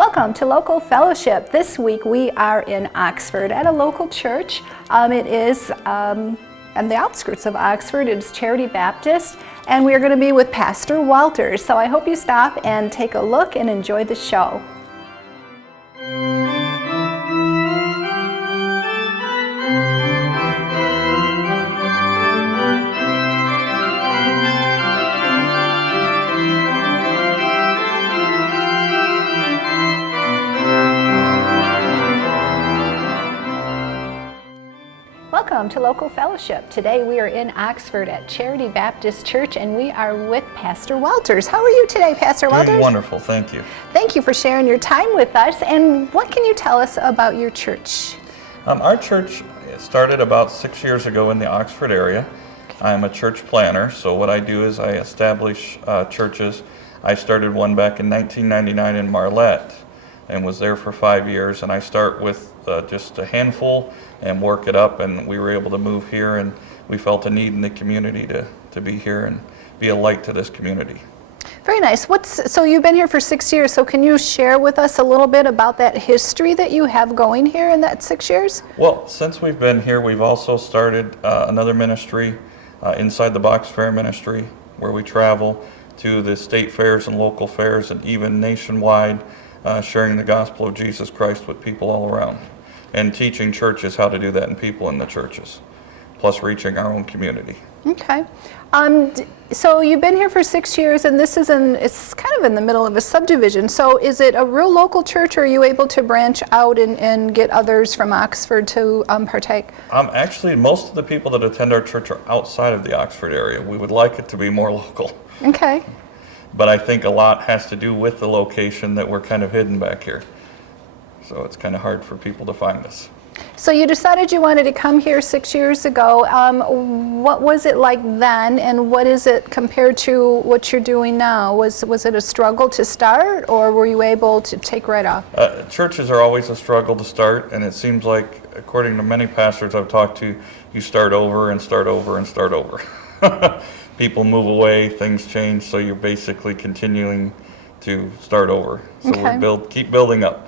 Welcome to Local Fellowship. This week we are in Oxford at a local church. It is on the outskirts of Oxford. It's Charity Baptist, and we are going to be with Pastor Walters. So I hope you stop and take a look and enjoy the show. Welcome to Local Fellowship. Today we are in Oxford at Charity Baptist Church, and we are with Pastor Walters. How are you today, Pastor Walters? Doing wonderful, thank you. Thank you for sharing your time with us. And what can you tell us about your church? Our church started about 6 years ago in the Oxford area. I'm a church planner, so what I do is I establish churches. I started one back in 1999 in Marlette and was there for 5 years, and I start with just a handful and work it up, and we were able to move here, and we felt a need in the community to be here and be a light to this community. Very nice. So you've been here for 6 years, so can you share with us a little bit about that history that you have going here in that 6 years? Well, since we've been here, we've also started another ministry, Inside the Box Fair Ministry, where we travel to the state fairs and local fairs and even nationwide, sharing the gospel of Jesus Christ with people all around, and teaching churches how to do that and people in the churches, plus reaching our own community. Okay. So you've been here for 6 years, and it's kind of in the middle of a subdivision. So is it a real local church, or are you able to branch out and get others from Oxford to partake? Actually, most of the people that attend our church are outside of the Oxford area. We would like it to be more local. Okay. But I think a lot has to do with the location that we're kind of hidden back here. So it's kind of hard for people to find us. So you decided you wanted to come here 6 years ago. What was it like then, and what is it compared to what you're doing now? Was it a struggle to start, or were you able to take right off? Churches are always a struggle to start, and it seems like, according to many pastors I've talked to, you start over and start over and start over. People move away, things change, so you're basically continuing to start over. So okay. We keep building up.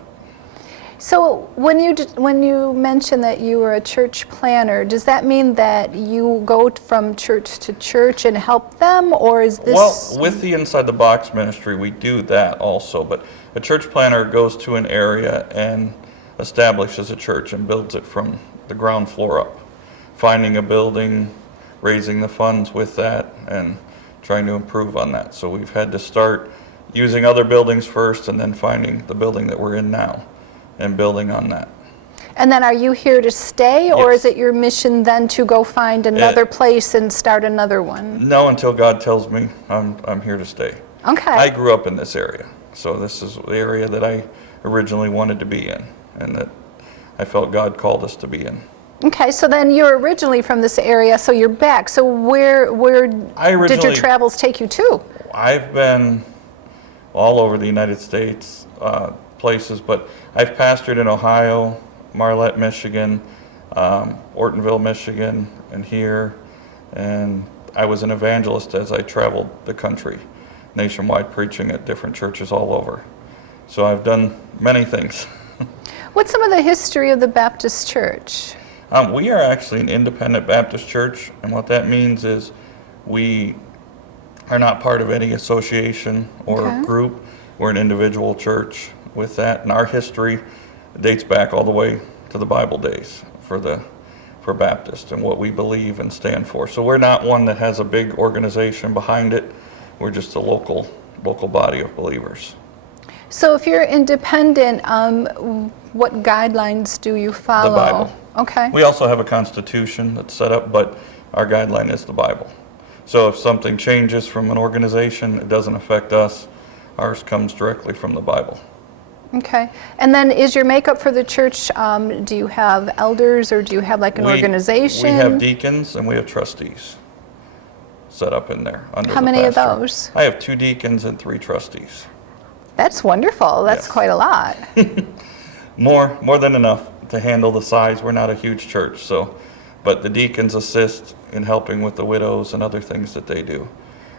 So when you mentioned that you were a church planner, does that mean that you go from church to church and help them, or is this? Well, with the Inside the Box ministry, we do that also, but a church planner goes to an area and establishes a church and builds it from the ground floor up, finding a building, raising the funds with that, and trying to improve on that. So we've had to start using other buildings first, and then finding the building that we're in now and building on that. And then are you here to stay, yes. or is it your mission then to go find another place and start another one? No, until God tells me I'm here to stay. Okay. I grew up in this area, so this is the area that I originally wanted to be in, and that I felt God called us to be in. Okay, so then you're originally from this area, so you're back. So where did your travels take you to? I've been all over the United States, places, but I've pastored in Ohio, Marlette, Michigan, Ortonville, Michigan, and here, and I was an evangelist as I traveled the country, nationwide, preaching at different churches all over. So I've done many things. What's some of the history of the Baptist Church? We are actually an independent Baptist church, and what that means is we are not part of any association or okay. group. We're an individual church with that, and our history dates back all the way to the Bible days for Baptist and what we believe and stand for. So we're not one that has a big organization behind it. We're just a local body of believers. So if you're independent, what guidelines do you follow? The Bible. Okay. We also have a constitution that's set up, but our guideline is the Bible. So if something changes from an organization, it doesn't affect us. Ours comes directly from the Bible. Okay. And then is your makeup for the church, do you have elders, or do you have like an organization? We have deacons and we have trustees set up in there under the pastor. How many of those? I have 2 deacons and 3 trustees. That's wonderful. That's yes. quite a lot. More than enough to handle the size. We're not a huge church, but the deacons assist in helping with the widows and other things that they do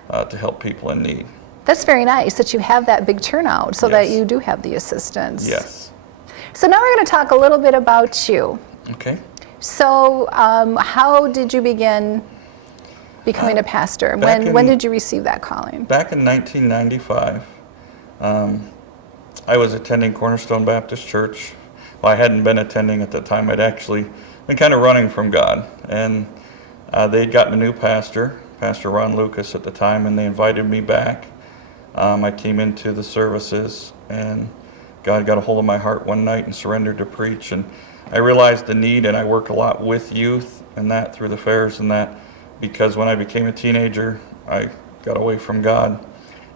to help people in need. That's very nice that you have that big turnout so that Yes. you do have the assistance. Yes. So now we're going to talk a little bit about you. Okay. So how did you begin becoming a pastor? When did you receive that calling? Back in 1995, I was attending Cornerstone Baptist Church. Well, I hadn't been attending at the time. I'd actually been kind of running from God. And they'd gotten a new pastor, Pastor Ron Lucas at the time, and they invited me back. I came into the services, and God got a hold of my heart one night and surrendered to preach. And I realized the need, and I work a lot with youth and that through the fairs and that, because when I became a teenager, I got away from God.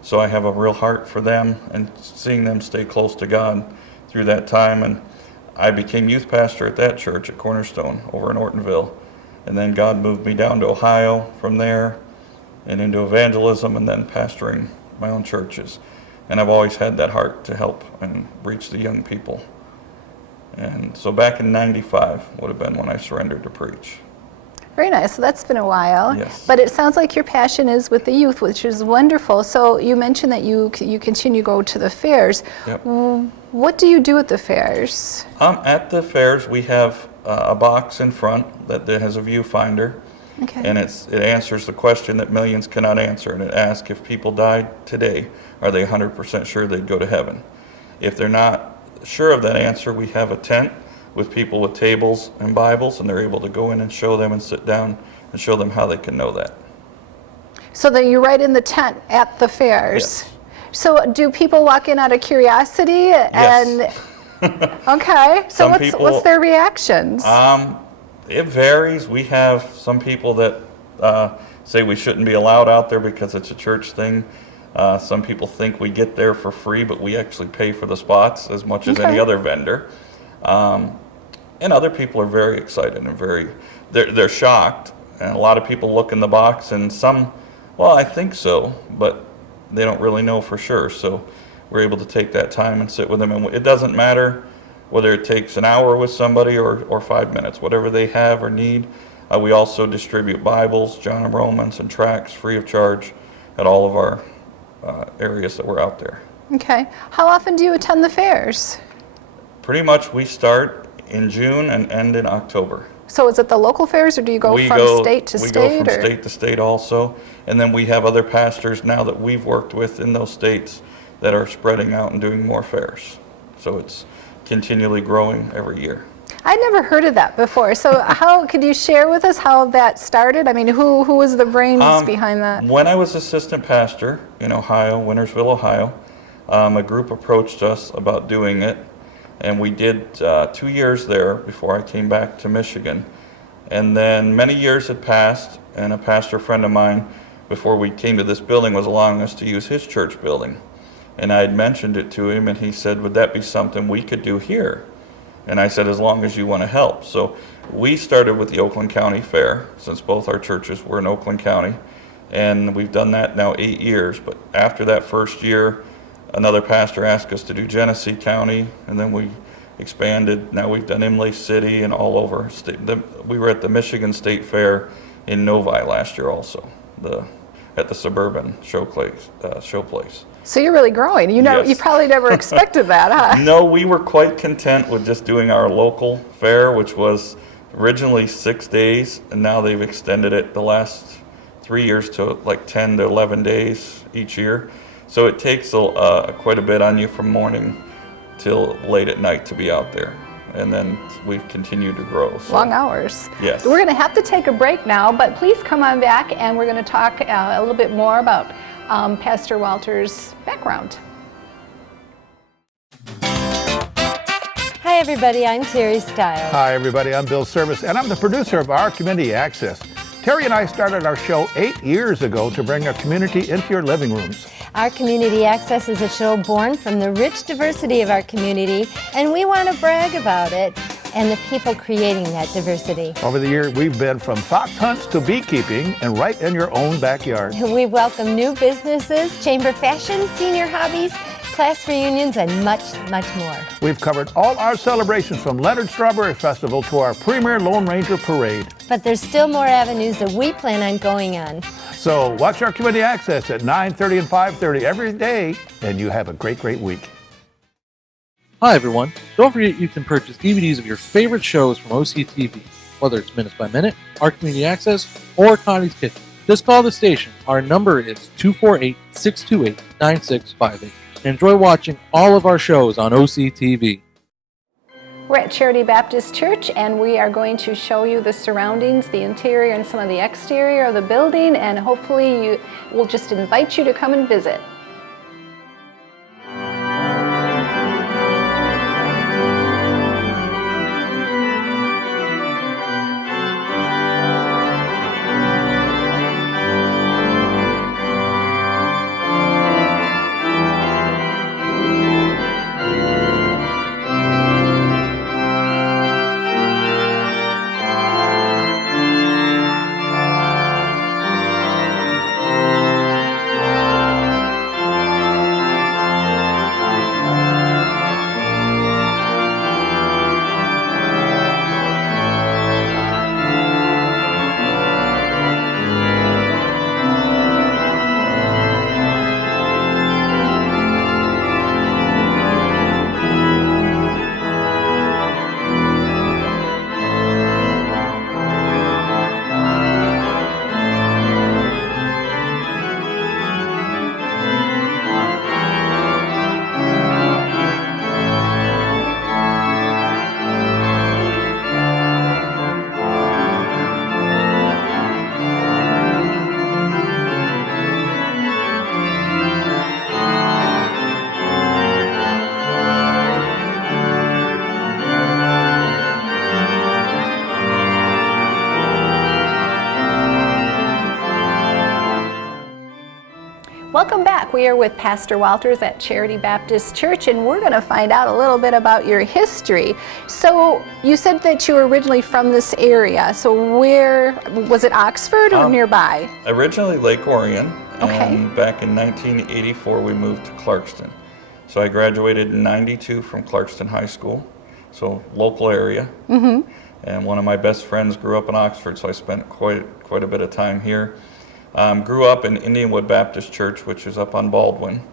So I have a real heart for them and seeing them stay close to God through that time. And I became youth pastor at that church at Cornerstone over in Ortonville. And then God moved me down to Ohio from there and into evangelism and then pastoring my own churches. And I've always had that heart to help and reach the young people. And so back in 95 would have been when I surrendered to preach. Very nice. So that's been a while. Yes. But it sounds like your passion is with the youth, which is wonderful. So you mentioned that you continue to go to the fairs. Yep. What do you do at the fairs? At the fairs, we have a box in front that has a viewfinder. Okay. And it answers the question that millions cannot answer. And it asks, if people died today, are they 100% sure they'd go to heaven? If they're not sure of that answer, we have a tent with people with tables and Bibles, and they're able to go in and show them and sit down and show them how they can know that. So that you're right in the tent at the fairs. Yes. So do people walk in out of curiosity? Yes. Okay. So Some people- what's their reactions? It varies. We have some people that say we shouldn't be allowed out there because it's a church thing. Some people think we get there for free, but we actually pay for the spots as much as any Okay. other vendor. And other people are very excited and they're shocked. And a lot of people look in the box and some, well, I think so, but they don't really know for sure. So we're able to take that time and sit with them. And it doesn't matter whether it takes an hour with somebody or 5 minutes, whatever they have or need. We also distribute Bibles, John and Romans, and tracts free of charge at all of our areas that we're out there. Okay. How often do you attend the fairs? Pretty much we start in June and end in October. So is it the local fairs, or do you go from state to we state? go from or? state to state also. And then we have other pastors now that we've worked with in those states that are spreading out and doing more fairs. So it's continually growing every year. I'd never heard of that before. So could you share with us how that started? I mean, who was the brains behind that? When I was assistant pastor in Ohio, Wintersville, Ohio, a group approached us about doing it. And we did 2 years there before I came back to Michigan. And then many years had passed, and a pastor friend of mine, before we came to this building, was allowing us to use his church building. And I had mentioned it to him, and he said, would that be something we could do here? And I said, as long as you want to help. So we started with the Oakland County Fair, since both our churches were in Oakland County. And we've done that now 8 years. But after that first year, another pastor asked us to do Genesee County, and then we expanded. Now we've done Imlay City and all over. We were at the Michigan State Fair in Novi last year also, at the Suburban show place. So you're really growing. You know, Yes. you probably never expected that, huh? No, we were quite content with just doing our local fair, which was originally 6 days, and now they've extended it the last 3 years to like 10 to 11 days each year. So it takes quite a bit on you from morning till late at night to be out there. And then we've continued to grow. So. Long hours. Yes. We're going to have to take a break now, but please come on back and we're going to talk a little bit more about Pastor Walter's background. Hi everybody, I'm Terry Stiles. Hi everybody, I'm Bill Service, and I'm the producer of Our Community Access. Terry and I started our show 8 years ago to bring our community into your living rooms. Our Community Access is a show born from the rich diversity of our community, and we want to brag about it and the people creating that diversity. Over the years, we've been from fox hunts to beekeeping and right in your own backyard. We welcome new businesses, chamber fashion, senior hobbies, class reunions, and much, much more. We've covered all our celebrations from Leonard Strawberry Festival to our premier Lone Ranger Parade. But there's still more avenues that we plan on going on. So watch our Community Access at 9:30 and 5:30 every day, and you have a great, great week. Hi everyone, don't forget you can purchase DVDs of your favorite shows from OCTV, whether it's Minutes by Minute, our Community Access, or Connie's Kitchen. Just call the station. Our number is 248-628-9658. Enjoy watching all of our shows on OCTV. We're at Charity Baptist Church, and we are going to show you the surroundings, the interior and some of the exterior of the building, and hopefully we'll just invite you to come and visit. Welcome back. We are with Pastor Walters at Charity Baptist Church, and we're going to find out a little bit about your history. So you said that you were originally from this area. So where, was it Oxford or nearby? Originally Lake Orion, Okay. and back in 1984 we moved to Clarkston. So I graduated in 92 from Clarkston High School, so local area. Mm-hmm. And one of my best friends grew up in Oxford, so I spent quite a bit of time here. Grew up in Indianwood Baptist Church, which is up on Baldwin,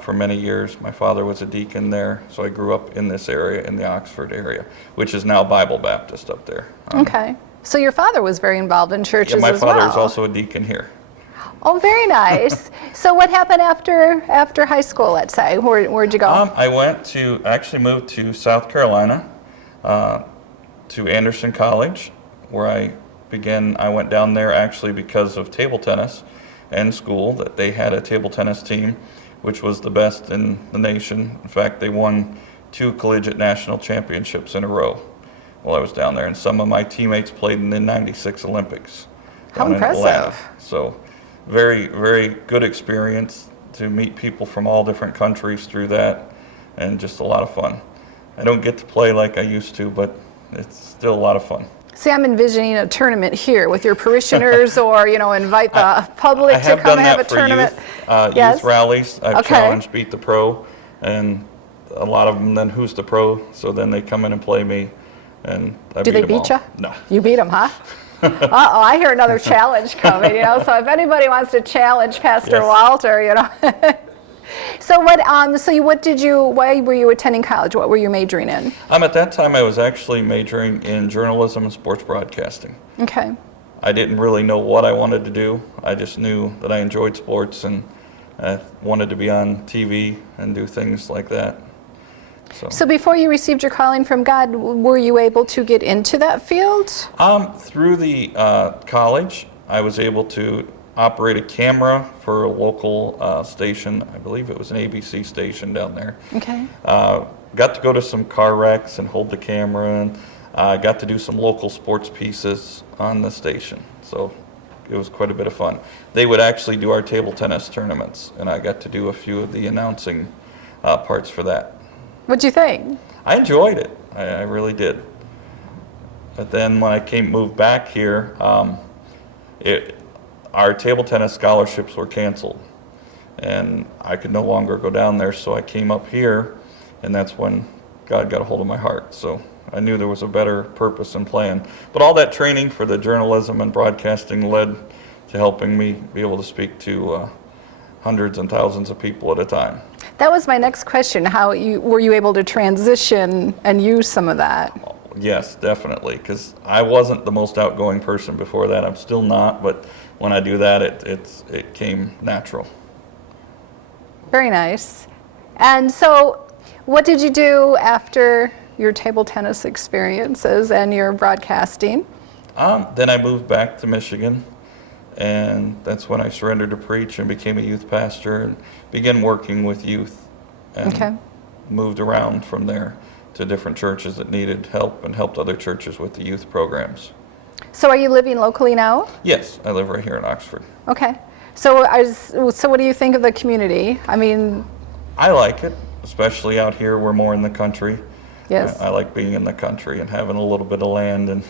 for many years. My father was a deacon there, so I grew up in this area, in the Oxford area, which is now Bible Baptist up there. Okay. So your father was very involved in churches Yeah, my as well. father is also a deacon here. Oh, very nice. So what happened after high school, let's say? Where'd you go? I moved to South Carolina, to Anderson College, where I went down there actually because of table tennis and school, that they had a table tennis team, which was the best in the nation. In fact, they won 2 collegiate national championships in a row while I was down there. And some of my teammates played in the '96 Olympics. How down in Atlanta. impressive. So very, very good experience to meet people from all different countries through that, and just a lot of fun. I don't get to play like I used to, but it's still a lot of fun. See, I'm envisioning a tournament here with your parishioners, or invite the public to come and have a tournament. Yes? Youth rallies. I've Okay. challenged Beat the Pro, and a lot of them then Who's the Pro, so then they come in and play me, and I Do beat they them beat all. you? No. You beat them, huh? Uh-oh, I hear another challenge coming, So if anybody wants to challenge Pastor Yes. Walter, So why were you attending college? What were you majoring in? At that time I was actually majoring in journalism and sports broadcasting. Okay. I didn't really know what I wanted to do. I just knew that I enjoyed sports, and I wanted to be on TV and do things like that. So before you received your calling from God, were you able to get into that field? Through the college, I was able to operate a camera for a local station. I believe it was an ABC station down there. Okay. Got to go to some car wrecks and hold the camera, and got to do some local sports pieces on the station. So it was quite a bit of fun. They would actually do our table tennis tournaments, and I got to do a few of the announcing parts for that. What'd you think? I enjoyed it. I really did. But then when I moved back here, our table tennis scholarships were canceled, and I could no longer go down there, so I came up here, and that's when God got a hold of my heart. So I knew there was a better purpose and plan. But all that training for the journalism and broadcasting led to helping me be able to speak to hundreds and thousands of people at a time. That was my next question. Were you able to transition and use some of that? Yes, definitely, because I wasn't the most outgoing person before that. I'm still not, but when I do that, it came natural. Very nice. And so, what did you do after your table tennis experiences and your broadcasting? Then I moved back to Michigan, and that's when I surrendered to preach and became a youth pastor and began working with youth, and Okay. moved around from there to different churches that needed help and helped other churches with the youth programs. So, are you living locally now? Yes, I live right here in Oxford. Okay. So, what do you think of the community? I mean, I like it, especially out here. We're more in the country. yes. I like being in the country and having a little bit of land, and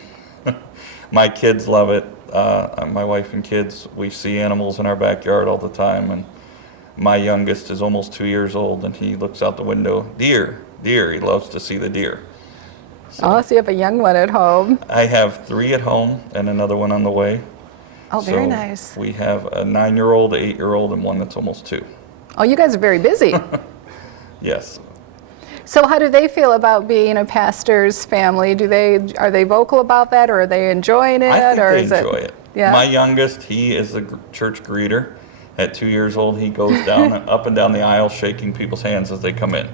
my kids love it. My wife and kids, we see animals in our backyard all the time, and my youngest is almost 2 years old, and he looks out the window, deer, he loves to see the deer. Oh, so you have a young one at home. I have 3 at home and another one on the way. Oh, very So nice. We have a 9-year-old, 8-year-old, and one that's almost 2. Oh, you guys are very busy. Yes. So how do they feel about being a pastor's family? Are they vocal about that, or are they enjoying it? I think or they is enjoy it. Yeah. My youngest, he is a church greeter. At 2 years old, he goes down up and down the aisle shaking people's hands as they come in.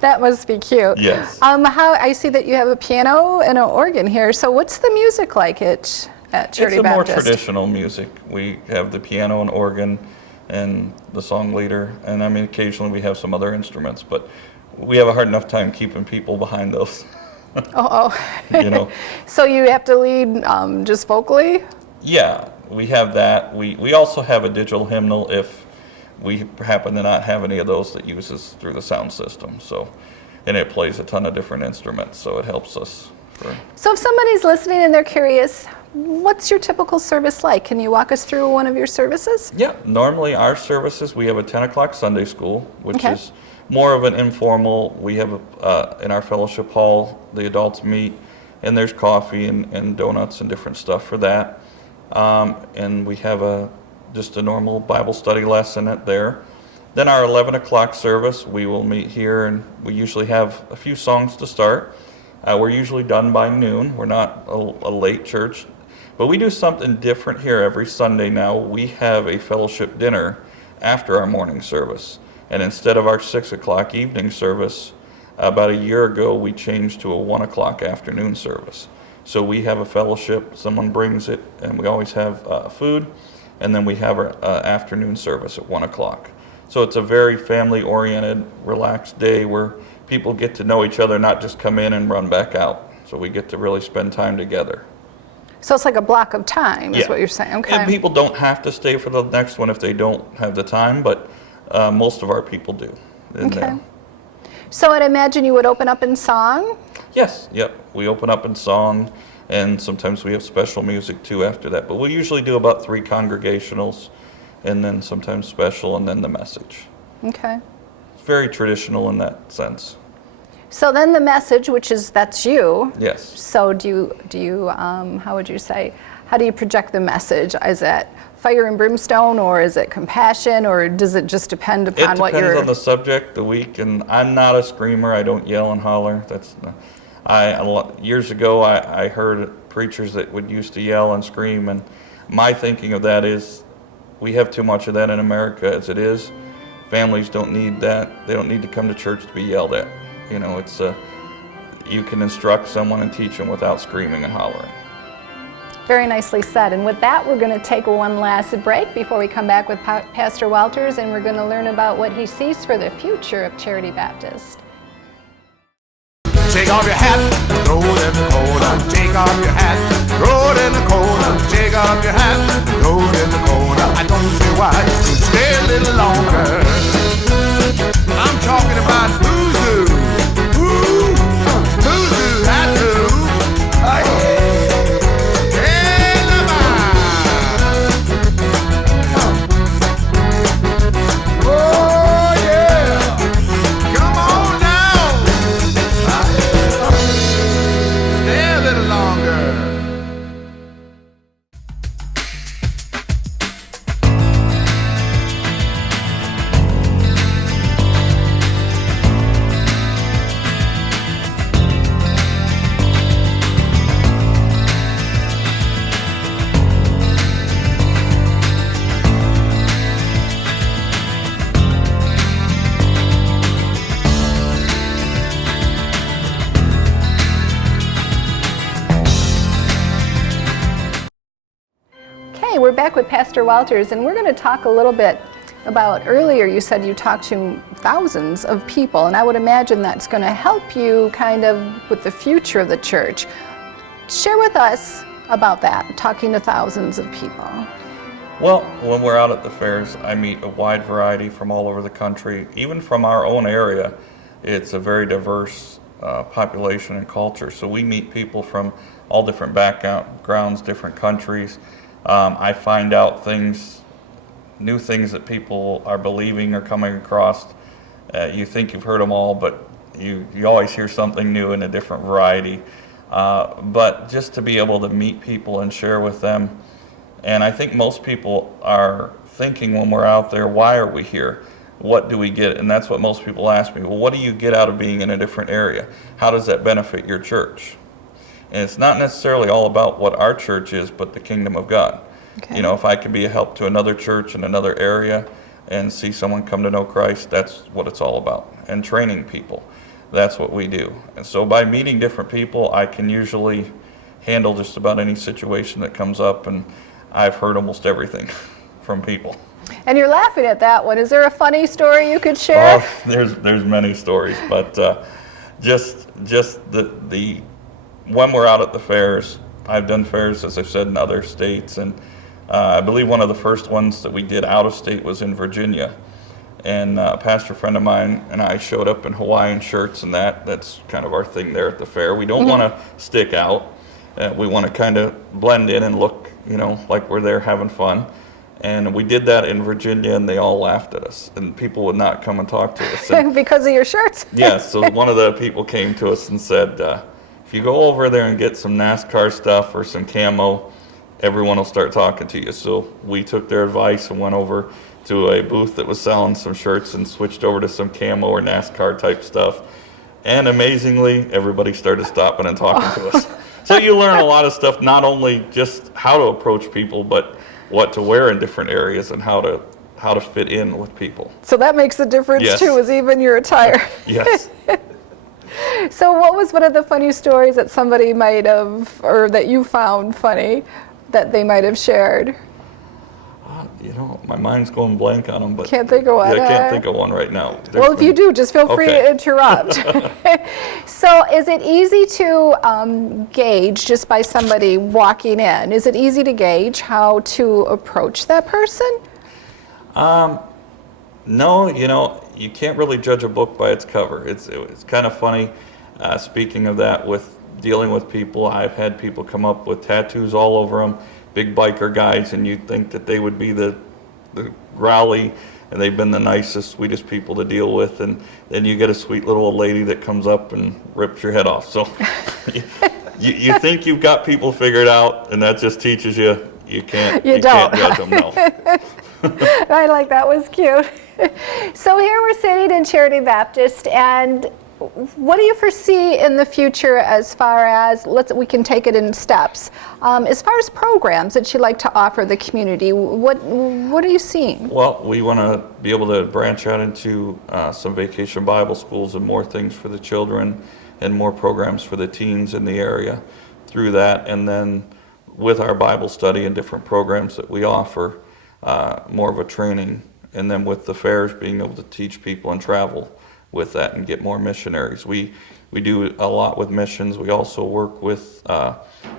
That must be cute. Yes. How I see that you have a piano and an organ here. So what's the music like at Charity It's a more Baptist? traditional music. We have the piano and organ and the song leader, and I mean occasionally we have some other instruments, but we have a hard enough time keeping people behind those. Oh. You know. So you have to lead just vocally? Yeah, we have that. We also have a digital hymnal if we happen to not have any of those that uses through the sound system. So, and it plays a ton of different instruments, so it helps us. So if somebody's listening and they're curious, what's your typical service like? Can you walk us through one of your services? Yeah, normally our services, we have a 10 o'clock Sunday school, which Okay. is more of an informal. We have in our fellowship hall, the adults meet, and there's coffee and donuts and different stuff for that. And we have just a normal Bible study lesson there. Then our 11 o'clock service, we will meet here, and we usually have a few songs to start. We're usually done by noon. We're not a late church. But we do something different here every Sunday now. We have a fellowship dinner after our morning service. And instead of our 6 o'clock evening service, about a year ago, we changed to a 1 o'clock afternoon service. So we have a fellowship, someone brings it, and we always have food, and then we have our afternoon service at 1 o'clock. So it's a very family-oriented, relaxed day where people get to know each other, not just come in and run back out. So we get to really spend time together. So it's like a block of time, is Yeah. what you're saying. Okay. And people don't have to stay for the next one if they don't have the time, but most of our people do. And, Okay. So I'd imagine you would open up in song? yes, yep. We open up in song, and sometimes we have special music too after that. But we usually do about 3 congregationals, and then sometimes special, and then the message. Okay. It's very traditional in that sense. So then the message, that's you. Yes. So do you how would you say, how do you project the message? Is it fire and brimstone, or is it compassion, or does it just depend upon It what depends you're... on the subject, the week, and I'm not a screamer. I don't yell and holler. Years ago, I heard preachers that would used to yell and scream, and my thinking of that is we have too much of that in America as it is. Families don't need that. They don't need to come to church to be yelled at. You know, you can instruct someone and teach them without screaming and hollering. Very nicely said. And with that, we're going to take one last break before we come back with Pastor Walters, and we're going to learn about what he sees for the future of Charity Baptist. Take off your hat, throw it in the corner. Take off your hat, throw it in the corner. Take off your hat, throw it in the corner. I don't see why you stay a little longer. I'm talking about Boo-Zoo. Woo! Boo-Zoo, that's who. Hey, oh, yeah. Come on down. Stay a little longer. back with Pastor Walters, and we're going to talk a little bit about, earlier you said you talked to thousands of people, and I would imagine that's going to help you kind of with the future of the church. Share with us about that, talking to thousands of people. Well, when we're out at the fairs, I meet a wide variety from all over the country. Even from our own area, it's a very diverse population and culture. So we meet people from all different backgrounds, different countries. I find out new things that people are believing or coming across. You think you've heard them all, but you always hear something new in a different variety. But just to be able to meet people and share with them. And I think most people are thinking when we're out there, why are we here? What do we get? And that's what most people ask me. Well, what do you get out of being in a different area? How does that benefit your church? And it's not necessarily all about what our church is, but the kingdom of God. Okay. You know, if I could be a help to another church in another area and see someone come to know Christ, that's what it's all about. And training people, that's what we do. And so by meeting different people, I can usually handle just about any situation that comes up, and I've heard almost everything from people. And you're laughing at that one. Is there a funny story you could share? Well, there's many stories, but just the when we're out at the fairs, I've done fairs, as I've said, in other states, and I believe one of the first ones that we did out of state was in Virginia. And a pastor friend of mine and I showed up in Hawaiian shirts, and that's kind of our thing there at the fair. We don't want to stick out. We want to kind of blend in and look, like we're there having fun. And we did that in Virginia, and they all laughed at us, and people would not come and talk to us. And because of your shirts? yes, so one of the people came to us and said, if you go over there and get some NASCAR stuff or some camo, everyone will start talking to you. So we took their advice and went over to a booth that was selling some shirts and switched over to some camo or NASCAR type stuff. And amazingly, everybody started stopping and talking to us. So you learn a lot of stuff, not only just how to approach people, but what to wear in different areas and how to fit in with people. So that makes a difference Yes. too, is even your attire. Yes. So what was one of the funny stories that somebody might have, or that you found funny, that they might have shared? My mind's going blank on them, but Can't think of one, Yeah, I can't huh? think of one right now. Well, if you do, just feel free Okay. to interrupt. So is it easy to gauge just by somebody walking in? Is it easy to gauge how to approach that person? No, you can't really judge a book by its cover. It's kind of funny, speaking of that, with dealing with people. I've had people come up with tattoos all over them, big biker guys, and you'd think that they would be the growly, and they've been the nicest, sweetest people to deal with, and then you get a sweet little old lady that comes up and rips your head off. So you think you've got people figured out, and that just teaches you can't You don't. can't judge them. No. I like that, was cute. So here we're sitting in Charity Baptist, and what do you foresee in the future as far as, we can take it in steps, as far as programs that you'd like to offer the community? What are you seeing? Well, we want to be able to branch out into some vacation Bible schools and more things for the children and more programs for the teens in the area through that. And then with our Bible study and different programs that we offer, more of a training. And then with the fairs, being able to teach people and travel with that and get more missionaries. We do a lot with missions. We also work with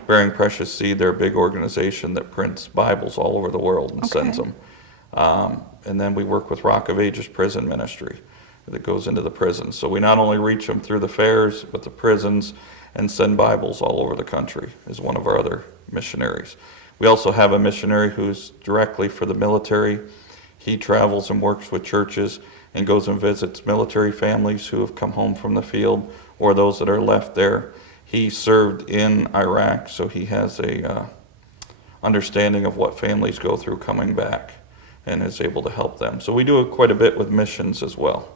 Bearing Precious Seed. They're a big organization that prints Bibles all over the world and sends them. And then we work with Rock of Ages prison ministry that goes into the prisons. So we not only reach them through the fairs, but the prisons, and send Bibles all over the country is one of our other missionaries. We also have a missionary who's directly for the military. He travels and works with churches and goes and visits military families who have come home from the field or those that are left there. He served in Iraq, so he has a understanding of what families go through coming back and is able to help them. So we do quite a bit with missions as well.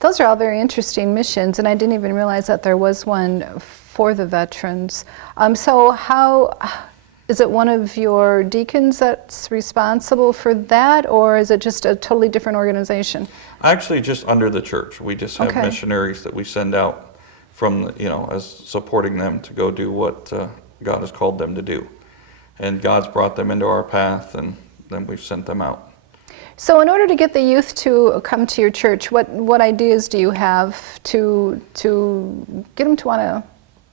Those are all very interesting missions, and I didn't even realize that there was one for the veterans. So how, is it one of your deacons that's responsible for that, or is it just a totally different organization? Actually, just under the church. We just have Okay. missionaries that we send out from, as supporting them to go do what God has called them to do. and God's brought them into our path, and then we've sent them out. So in order to get the youth to come to your church, what ideas do you have to get them to want to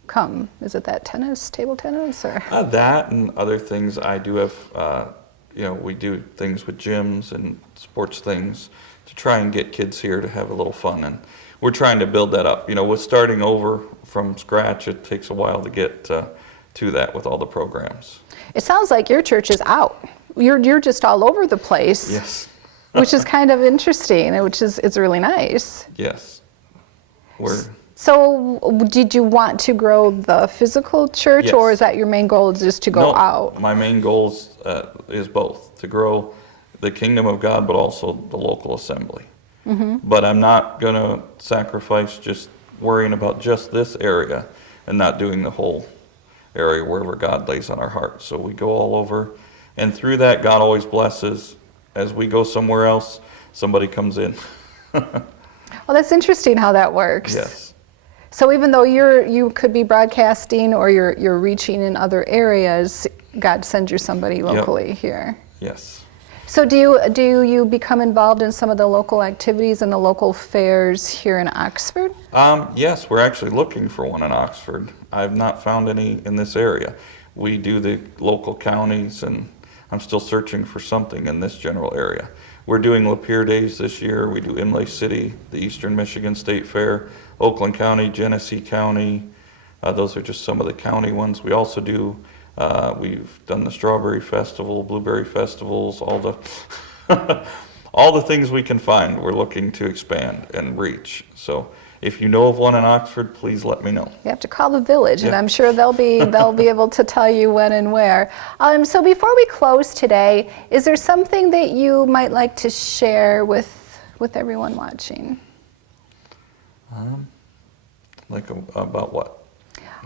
come? Is it that table tennis, or? That and other things. I do have, we do things with gyms and sports things to try and get kids here to have a little fun, and we're trying to build that up. With starting over from scratch, it takes a while to get to that with all the programs. It sounds like your church is out. You're just all over the place. Yes. Which is kind of interesting, it's really nice. Yes. So did you want to grow the physical church, Yes. or is that your main goal, is just to go No, out? my main goal is both, to grow the kingdom of God, but also the local assembly. Mm-hmm. But I'm not going to sacrifice just worrying about just this area and not doing the whole area wherever God lays on our heart. So we go all over, and through that, God always blesses. As we go somewhere else, somebody comes in. Well, that's interesting how that works. Yes. So even though you could be broadcasting or you're reaching in other areas, God sends you somebody locally here. Yes. So do you become involved in some of the local activities and the local fairs here in Oxford? Yes, we're actually looking for one in Oxford. I've not found any in this area. We do the local counties, and I'm still searching for something in this general area. We're doing Lapeer Days this year. We do Imlay City, the Eastern Michigan State Fair, Oakland County, Genesee County. Those are just some of the county ones. We also do, we've done the Strawberry Festival, Blueberry Festivals, all the all the things we can find. We're looking to expand and reach. So if you know of one in Oxford, please let me know. You have to call the village, and Yeah. I'm sure they'll be able to tell you when and where. So before we close today, is there something that you might like to share with everyone watching? About what?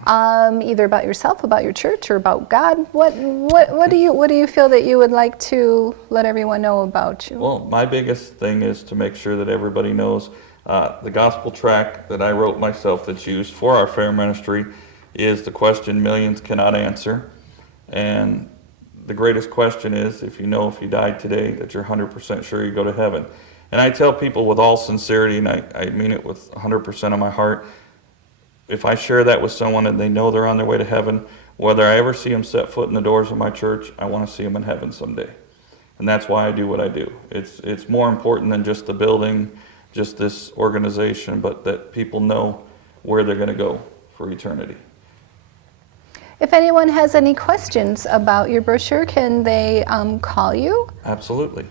Either about yourself, about your church, or about God. What do you feel that you would like to let everyone know about you? Well, my biggest thing is to make sure that everybody knows the gospel tract that I wrote myself that's used for our fair ministry is the question millions cannot answer. And the greatest question is, if you died today, that you're 100% sure you go to heaven. And I tell people with all sincerity, and I mean it with 100% of my heart, if I share that with someone and they know they're on their way to heaven, whether I ever see them set foot in the doors of my church, I want to see them in heaven someday. And that's why I do what I do. It's more important than just the building, just this organization, but that people know where they're going to go for eternity. If anyone has any questions about your brochure, can they call you? Absolutely.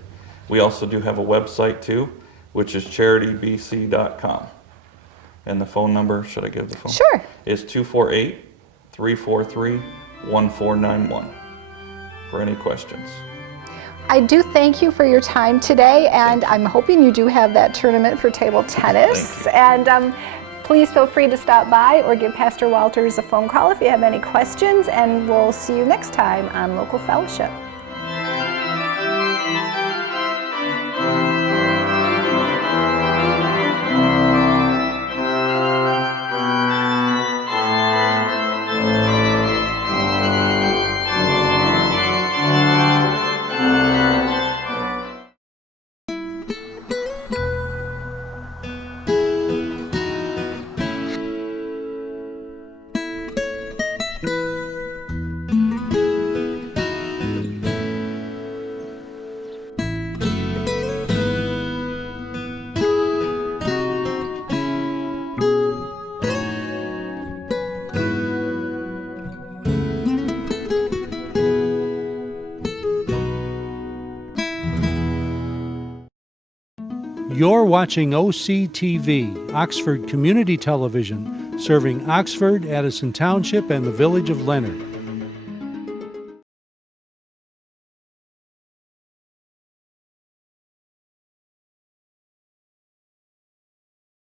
We also do have a website too, which is charitybc.com. And the phone number, should I give the phone? Sure. Is 248-343-1491 for any questions. I do thank you for your time today, and I'm hoping you do have that tournament for table tennis. And please feel free to stop by or give Pastor Walters a phone call if you have any questions, and we'll see you next time on Local Fellowship. You're watching OCTV, Oxford Community Television, serving Oxford, Addison Township, and the village of Leonard.